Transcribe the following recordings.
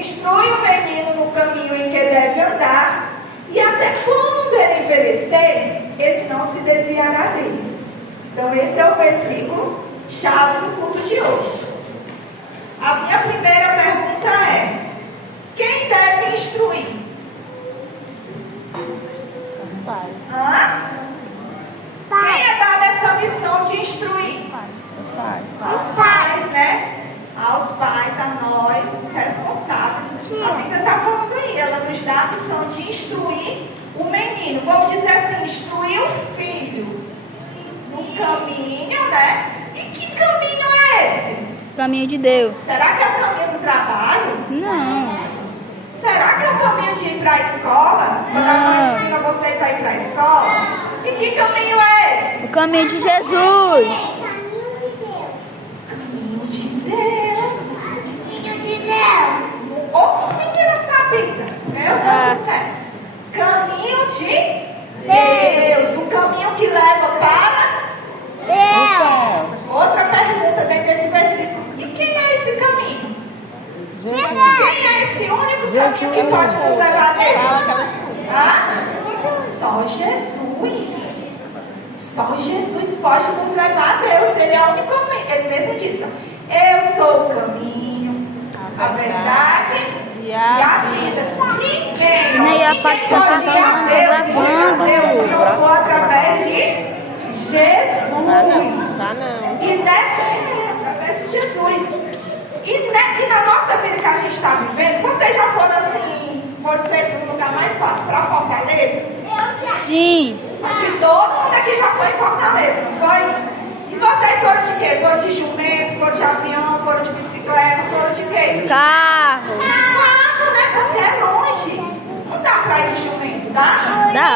instrui o menino no caminho em que deve andar, e até quando ele envelhecer, ele não se desviará dele. Então esse é o versículo chave do culto de hoje. A minha primeira pergunta é: quem deve instruir? Os pais. Hã? Quem é dada essa missão de instruir? Os pais. Aos pais, né? Aos pais, a nós, os responsáveis. A Bíblia está falando aí, ela nos dá a missão de instruir o menino. Vamos dizer assim, instruir o filho no caminho, né? E que caminho é esse? Caminho de Deus. Será que é o caminho do trabalho? Não. Será que é o caminho de ir para a escola? Quando a mãe ensina vocês a ir para a escola? E que caminho é esse? O caminho de Jesus. Caminho de Deus. Caminho de Deus. Ô, menina sabida. Meu Deus do céu. Caminho de Deus. O caminho que leva para Deus. Outra pergunta dentro desse versículo. E quem é esse caminho? Quem é esse único caminho que pode nos levar a Deus? Só Jesus. Só Jesus pode nos levar a Deus. Ele é o único caminho. Ele mesmo disse: eu sou o caminho, a verdade e a vida. Ninguém, Nem a parte que pode ir a Deus se não for através de Jesus. E através de Jesus. E na nossa vida que a gente está vivendo, vocês já foram assim, vou dizer, para um lugar mais fácil, para Fortaleza? Sim. Acho que todo mundo aqui já foi em Fortaleza, não foi? E vocês foram de quê? Foram de jumento, foram de avião, foram de bicicleta, foram de quê? Carro. De carro, né? Porque é longe. Não dá pra ir de jumento, dá? Dá.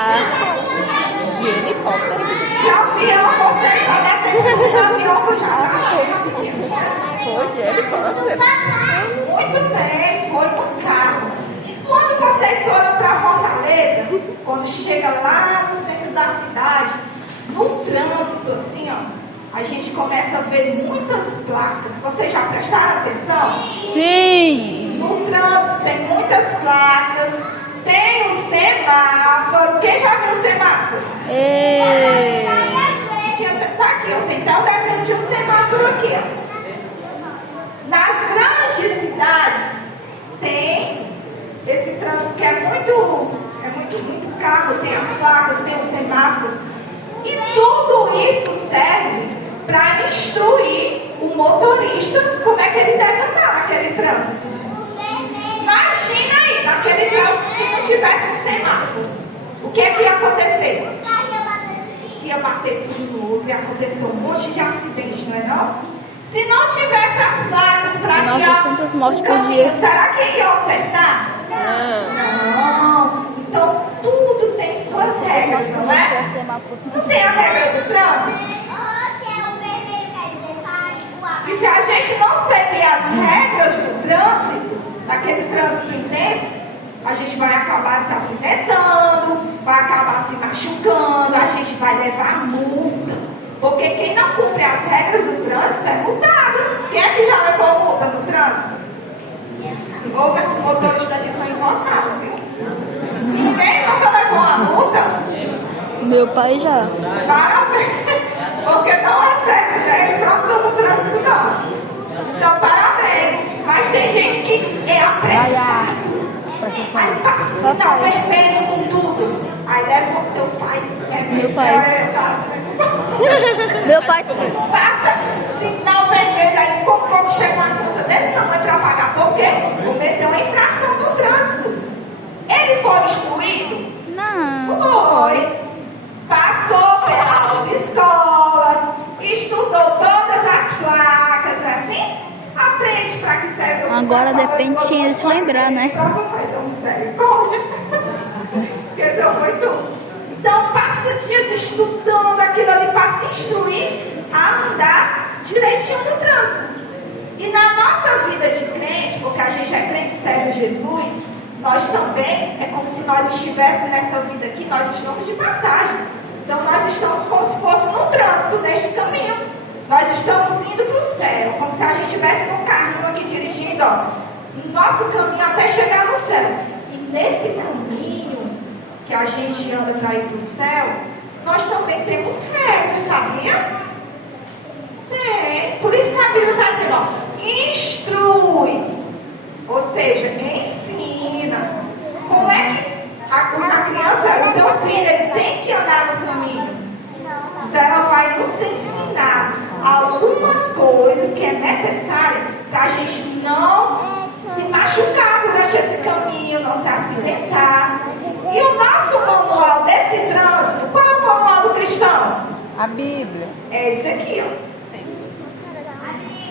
De helicóptero. De avião, vocês só dá tempo de subir no avião que eu já rapidinho. Foi de helicóptero. Muito bem, foi no carro. E quando vocês foram para Fortaleza, quando chega lá no centro da cidade, no trânsito assim, ó, a gente começa a ver muitas placas. Vocês já prestaram atenção? Sim. No trânsito tem muitas placas, tem o semáforo. Quem já viu o semáforo? Tá aqui, ó, tem até o desenho de um semáforo aqui, ó. Nas grandes cidades tem esse trânsito que é muito carro, tem as placas, tem o semáforo. E tudo isso serve para instruir o motorista como é que ele deve andar naquele trânsito. Imagina aí, naquele trânsito, se não tivesse um semáforo, o que é que ia acontecer? Ia bater tudo no outro, ia acontecer um monte de acidente, não é não? Se não tivesse as placas para guiar o caminho, será que iam acertar? Não. Então, tudo tem suas regras, não é? Não tem a regra do trânsito? E se a gente não seguir as regras do trânsito, daquele trânsito intenso, a gente vai acabar se acidentando, vai acabar se machucando, a gente vai levar multa. Porque quem não cumpre as regras do trânsito é multado. Quem é que já levou multa no trânsito? Houve motorista de são invocados, viu? Ninguém nunca levou uma multa? Meu pai já. Parabéns! Porque não é certo, né? Infração no trânsito não. Então, parabéns! Mas tem gente que é apressado. Aí passa o sinal vermelho com tudo. Aí leva o teu pai. Meu pai. Meu pai passa o sinal vermelho. Aí com pouco chega uma multa desse tamanho para pagar. Por quê? Cometeu uma infração no trânsito. Ele foi instruído? não. Foi. Passou pela autoescola, estudou todas as placas, não é assim? Aprende para que serve o Agora depende de se lembrar, né? Mas é misericórdia. Esqueceu, foi tudo. Então, passa dias estudando aquilo ali para se instruir a andar direitinho no trânsito. E na nossa vida de crente, porque a gente é crente sério em Jesus, nós também, é como se nós estivéssemos nessa vida aqui, nós estamos de passagem. Então nós estamos como se fosse no trânsito, neste caminho. Nós estamos indo para o céu, como se a gente estivesse num carrinho aqui dirigindo, ó. Nosso caminho até nesse caminho que a gente anda para ir para o céu, nós também temos regras, sabia? Tem. Por isso que a Bíblia está dizendo, ó, instrui. Ou seja, ensina. Como é que a criança, o teu filho, ele tem que andar no caminho? Então ela vai nos ensinar algumas coisas que é necessário para a gente não se machucar durante esse caminho, não se acidentar. E o nosso manual desse trânsito, qual é o manual do cristão? A Bíblia. É esse aqui, ó.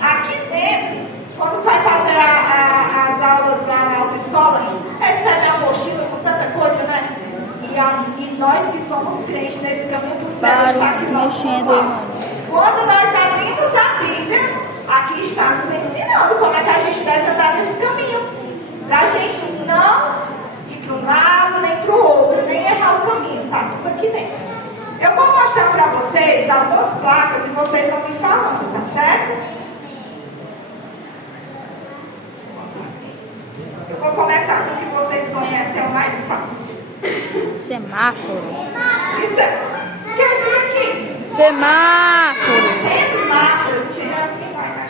Aqui dentro, quando vai fazer as aulas lá na autoescola, recebe a mochila com tanta coisa, né? E nós que somos crentes nesse caminho para o céu, está aqui no nosso manual. Quando nós abrimos a Bíblia, aqui está nos ensinando como é que a gente deve andar nesse caminho. Para a gente não ir para um lado, nem para o outro, nem errar o caminho. Está tudo aqui dentro. Eu vou mostrar para vocês algumas placas e vocês vão me falando, tá certo? Eu vou começar com o que vocês conhecem, é o mais fácil. Semáforo. Isso é. O que é isso aqui? Semáforo. Semáforo. Tira as que vai, né?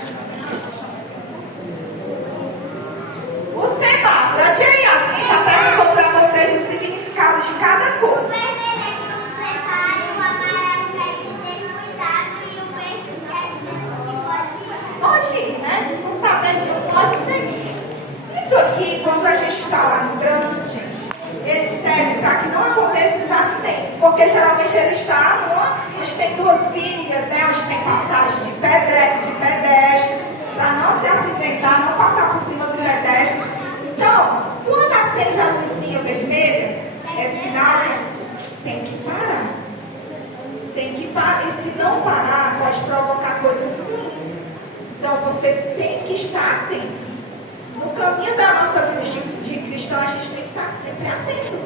O semáforo. A tia Yasmin já perguntou para vocês o significado de cada cor. O vermelho é que não separa, o amarelo quer dizer cuidado e o verde quer dizer que pode ir. Pode ir, né? Não tá vendo? Pode seguir. Isso aqui, quando a gente está lá no trânsito, gente, ele serve para que não aconteçam os acidentes, porque geralmente ele está onde tem duas vias, né? Onde tem passagem de pedestre, para não se acidentar, não passar por cima do pedestre. Então, quando acende a luzinha vermelha, é sinal que tem que parar. Tem que parar, e se não parar, pode provocar coisas ruins. Então, você tem que estar atento. No caminho da nossa vida de cristão, a gente tem que estar sempre atento.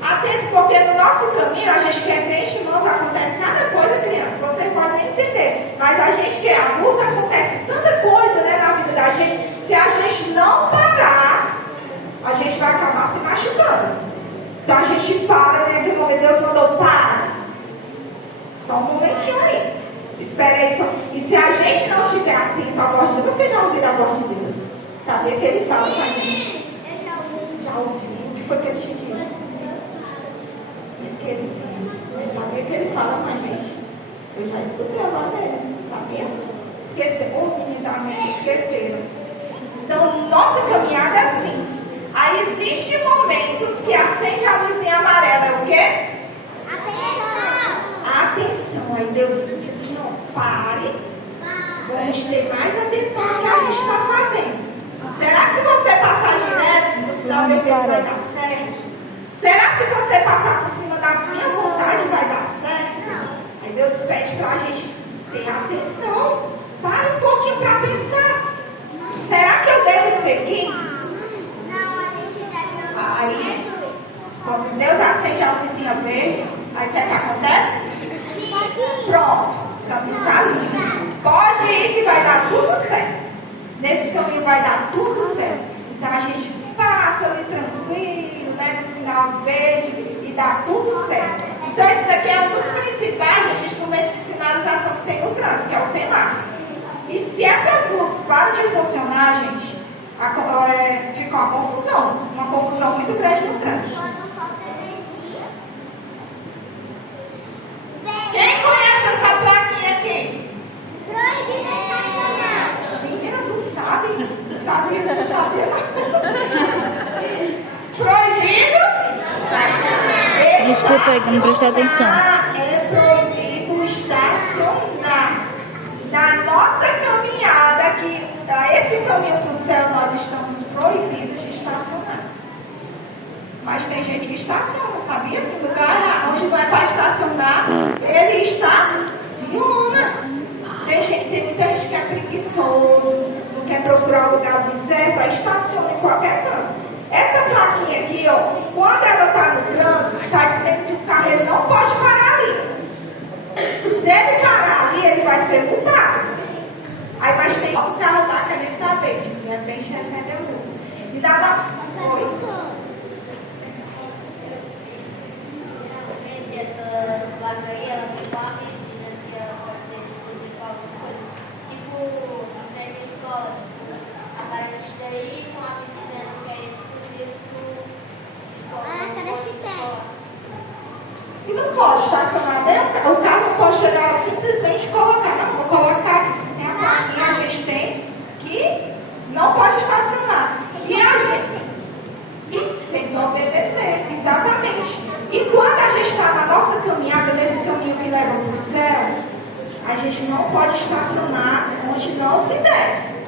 Atento, porque no nosso caminho, a gente que é crente, irmãos, acontece cada coisa, criança, vocês podem nem entender. Mas a gente que é adulto, acontece tanta coisa, né, na vida da gente. Se a gente não parar, a gente vai acabar se machucando. Então a gente para, né, que o nome de Deus mandou para. Só um momentinho aí. Espera aí só. E se a gente não estiver atento à voz de Deus, você já ouviu a voz de Deus? Sabia que ele fala com a gente? Já ouvi. O que foi que ele te disse? Esqueci. Mas sabia que ele fala com a gente? Eu já escutei a voz dele. Sabia? Esquecer. Ouvindo também. Esqueceram. Então, nossa caminhada é assim. Aí existem momentos que acende a luzinha amarela. É o quê? Atenção! Atenção. Aí Deus diz assim, ó, pare. Vamos ter mais atenção no que a gente está fazendo. Será que se você passar direto no sinal vermelho vai dar certo? Será que se você passar por cima da minha vontade vai dar certo? Aí Deus pede para a gente ter atenção. Para um pouquinho para pensar. Será que eu devo seguir? Não, a gente deve ouvir Aí, Jesus. quando Deus acende a luzinha verde, aí o que é que acontece? Sim. Pronto, o caminho está livre. Pode ir que vai dar tudo certo. Nesse caminho vai dar tudo certo. Então a gente passa ali tranquilo, né, no sinal verde e dá tudo certo. Então esse daqui é um dos principais, gente, instrumentos de sinalização que tem no trânsito, que é o semáforo. E se essas luzes param de funcionar, gente, fica uma confusão muito grande no trânsito. Quando falta energia. Quem conhece essa plaquinha aqui? Proibido estacionar. Menina, tu sabe? Tu sabe? Tu sabe? Proibido? Desculpa aí que não prestei atenção. É proibido estacionar. Na nossa caminhada aqui, esse caminho para o céu, nós estamos proibidos de estacionar. Mas tem gente que estaciona, sabia? No lugar onde não é para estacionar, ele estaciona. Tem muita gente que é preguiçoso, não quer procurar um lugarzinho certo, aí estaciona em qualquer canto. Essa plaquinha aqui, ó, quando ela está no trânsito, está dizendo que o carro ele não pode parar ali. Se ele parar ali, ele vai ser multado. Aí, mas tem o carro lá, quer nem saber, de repente recebe a multa. E dá. Oi? pode estacionar dentro, o carro não pode chegar simplesmente e colocar. Não, vou colocar aqui. Se tem a plaquinha, a gente tem que não pode estacionar. E a gente tem que obedecer, exatamente. E quando a gente está na nossa caminhada, nesse caminho que leva para o céu, a gente não pode estacionar onde não se deve.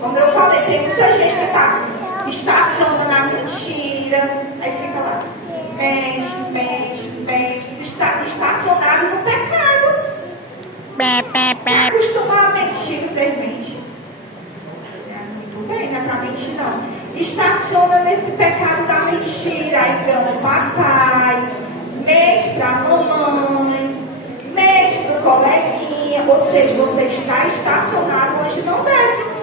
Como eu falei, tem muita gente que estaciona na mentira, aí fica lá, mente, estacionado no pecado. Se acostumar a mentir, ser mente. Muito bem, não é para mentir não. Estaciona nesse pecado da mentira, engana o papai, mente para a mamãe, mente para o coleguinha, ou seja, você está estacionado onde não deve.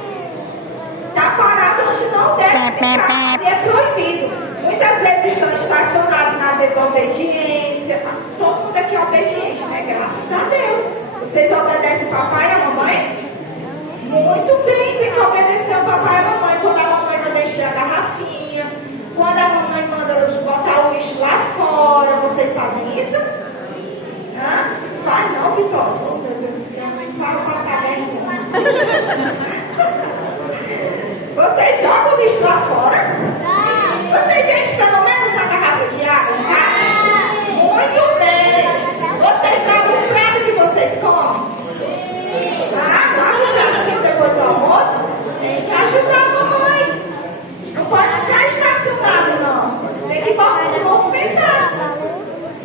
Está parado onde não deve ficar, e é proibido. Muitas vezes estão estacionados na desobediência. Todo mundo aqui é obediente, né? Graças a Deus. Vocês obedecem o papai e a mamãe? Muito bem, tem que obedecer o papai e a mamãe. Quando a mamãe manda encher a garrafinha, quando a mamãe manda botar o lixo lá fora, vocês fazem isso? Hã? Faz não, Vitória. Oh, meu Deus do céu, não fala passar vergonha. Vocês jogam o lixo lá fora? Vocês enchem pelo menos a garrafa de água em casa? Muito bem. Vocês lavam o prato que vocês comem? Lava o pratinho depois do almoço? Tem que ajudar a mamãe. Não pode ficar estacionado, não. Tem que se movimentar.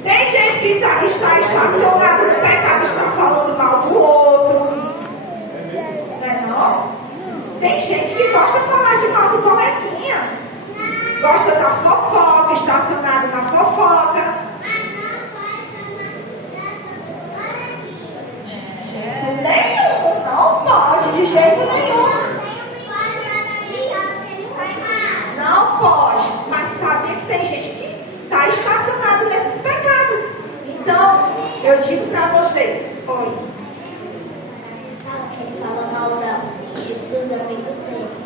Tem gente que está estacionado no pecado, está falando mal do outro. Não é não? Tem gente que gosta de falar de mal do coleguinha. Gosta da fofoca, estacionado na fofoca. De jeito nenhum, não pode, de jeito nenhum. Não pode, mas sabia que tem gente que está estacionado nesses pecados. Então, eu digo para vocês, oi.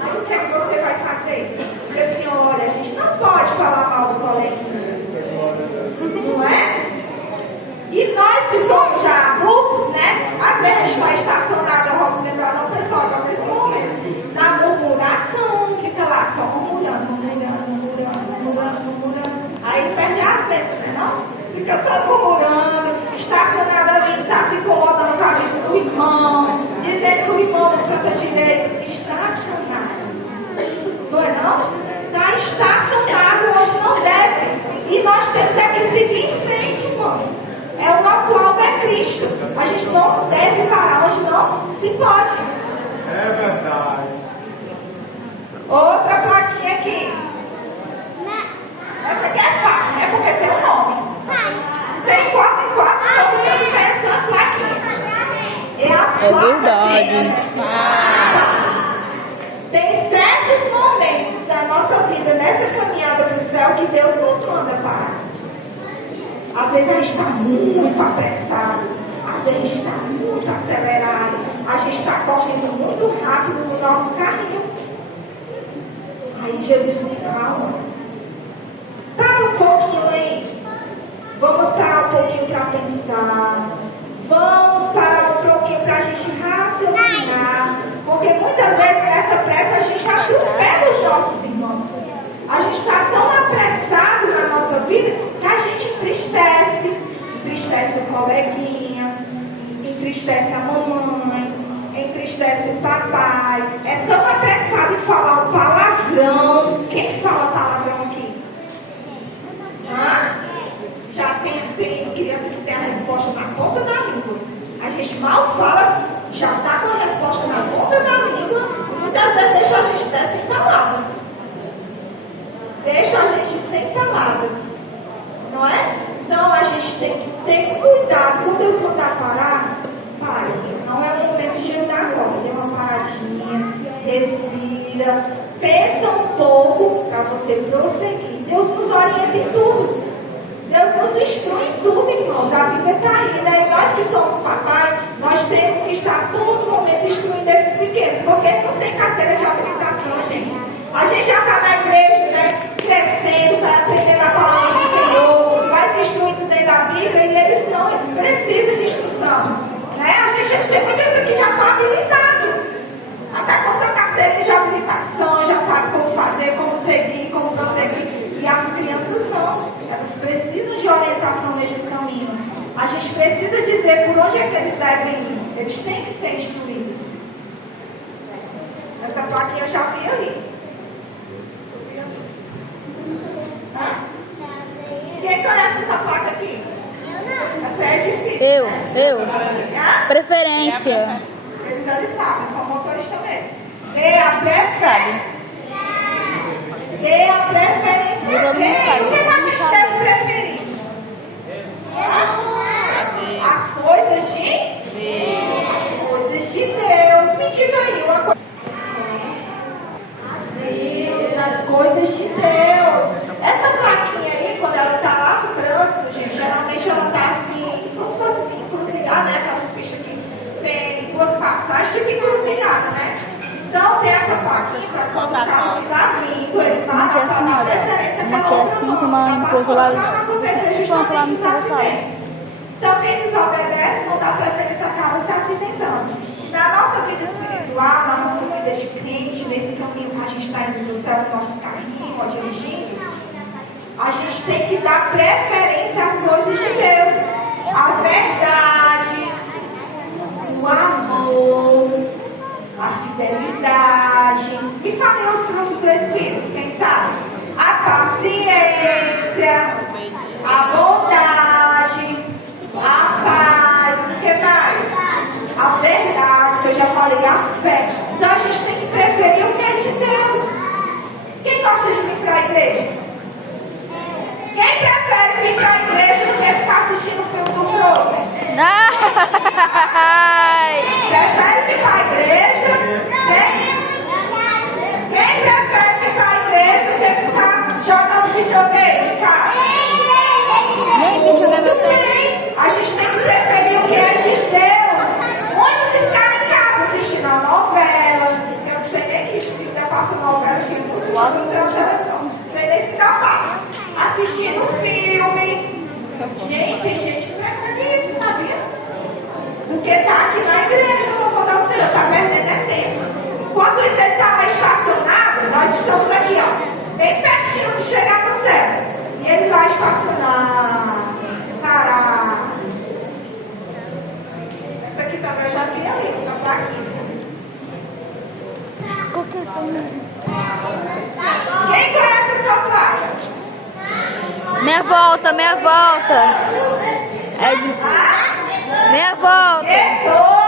Aí o que é que você vai fazer? Diga assim, olha, a gente não pode falar mal do coleguinha. Não é? E nós que somos já adultos, né? Às vezes a gente está estacionado, eu vou lembrar não, pessoal, agora nesse momento. Na murmuração, fica lá só murmurando. Aí perde as bênçãos, né não? Fica só murmurando, estacionado ali, está se incomodando com a vida do irmão, dizendo que o irmão não canta direito. Estacionado. Não é não? Está estacionado onde não deve. E nós temos que seguir em frente, irmãos. O nosso alvo é Cristo. A gente não deve parar onde não se pode. É verdade. Outra plaquinha aqui. Essa aqui é fácil, né? Porque tem um nome. Tem quase todo mundo tem essa plaquinha. É a placa de... Tem certos momentos da nossa vida, nessa caminhada para o céu, que Deus nos manda parar. Às vezes a gente está muito apressado, às vezes está muito acelerado, a gente está correndo muito rápido no nosso carrinho. Aí Jesus se calma. Para um pouquinho aí. Vamos parar um pouquinho para pensar. Vamos parar um pouquinho para a gente raciocinar. Porque muitas vezes nessa pressa a gente atropela os nossos irmãos. A gente está tão apressado na nossa vida que a gente entristece. Entristece o coleguinha, entristece a mamãe, entristece o papai. É tão apressado em falar o palavrão. Quem fala palavrão aqui? Já tem criança que tem a resposta na ponta da língua. A gente mal fala, já está com a resposta na ponta da língua. Muitas vezes deixa a gente até sem palavras. Deixa a gente sem palavras. Não é? Então a gente tem que ter cuidado. Quando Deus mandar parar, pare. Não é o momento de andar agora. Dê uma paradinha, respira, pensa um pouco para você prosseguir. Deus nos orienta em tudo. Deus nos instrui em tudo, irmãos. A Bíblia está aí, né? E nós que somos papai, nós temos que estar todo momento instruindo esses pequenos, porque não tem carteira de habilitação, gente. A gente já está na igreja, né? Crescendo, vai aprendendo a palavra do Senhor, vai se instruindo dentro da precisam de orientação nesse caminho. A gente precisa dizer por onde é que eles devem ir. Eles têm que ser instruídos. Essa plaquinha eu já vi ali. Quem conhece essa placa aqui? Essa é difícil. Eu. Né? Preferência. Eles sabem, são motoristas mesmo. Dê a preferência. Dê a preferência. Todo mundo sabe. O que a gente deve preferir? As coisas de Deus. As coisas de Deus. Me diga aí uma coisa. Deus, as coisas de Deus. Essa plaquinha aí, quando ela tá lá no trânsito, gente, geralmente ela tá assim, como se fosse assim, encruzilhada, né? Aquelas pistas que tem duas passagens, tipo encruzilhada, né? Então tem essa plaquinha para quando o carro que tá vindo, ele para Aqui é assim, dar olha. preferência Uma para aqui é outra assim, mão, com uma pra coisa lá. passar para não acontecer justamente os acidentes. Então quem desobedece, não dá preferência, acaba se acidentando. Na nossa vida espiritual, na nossa vida de crente, nesse caminho que a gente está indo do céu no nosso carrinho, ou dirigindo, a gente tem que dar preferência às coisas de Deus. A verdade, o amor, a fidelidade. Me falem os frutos do Espírito, quem sabe? A paciência, a bondade, a paz, o que mais? A verdade, que eu já falei, a fé. Então a gente tem que preferir o que é de Deus. Quem gosta de vir para a igreja? Quem prefere vir para a igreja do que ficar assistindo o filme do Frozen? Prefere vir para a igreja? Quem prefere vir para a igreja do que ficar jogando videogame em casa? Muito bem. A gente tem que preferir o que é de Deus. Muitos ficaram em casa assistindo a novela. Eu não sei nem que isso ainda passa novela, que muitos não tem televisão. Não sei nem se ainda passa. Assistindo um filme. Gente, tem gente que prefere isso, sabia? Do que estar aqui na igreja, louvando ao Senhor. Está perdendo tempo. Enquanto isso ele está lá estacionado, nós estamos aqui, ó, bem pertinho de chegar no céu. E ele vai estacionar, parar. Essa aqui também eu já vi ali, essa plaquinha. Quem conhece essa placa? Minha volta. É de... Minha volta. Retorno!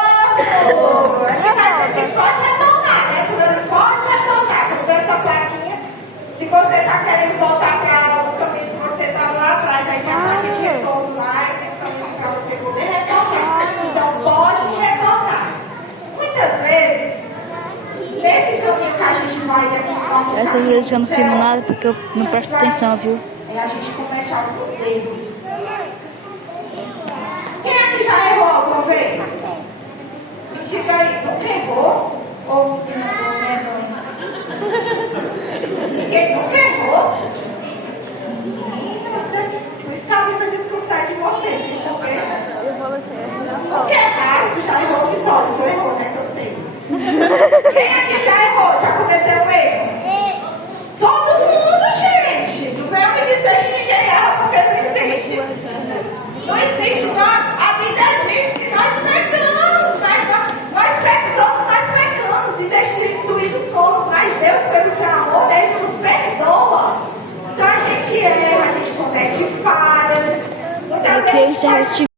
Ele pode retornar, né? Ele pode retornar. Quando vê essa plaquinha, se você está querendo voltar para o caminho que você estava lá atrás, aí tem a plaquinha de retorno lá e tem um caminho para você poder retornar. Então pode retornar. Muitas vezes, nesse caminho que a gente vai aqui no nosso caminho, Essas vezes eu não filmo nada porque eu não presto atenção, viu? a gente comete alguns erros. Quem aqui já errou alguma vez? Me diga aí, nunca errou? Ou nunca errou, né, mãe? Ninguém nunca errou? Por isso que a Bíblia diz que o sai de vocês, porque é raro, tu já errou, Vitória, tu errou, né, que eu sei. Quem aqui já errou, já cometeu um erro? Todo mundo, gente! Não venha me dizer que ninguém erra porque não existe. Não existe, não. A Bíblia diz que nós pecamos, todos nós pecamos e destituídos fomos, mas Deus, pelo seu amor, Ele nos perdoa. Então a gente erra, a gente comete falhas. Muitas vezes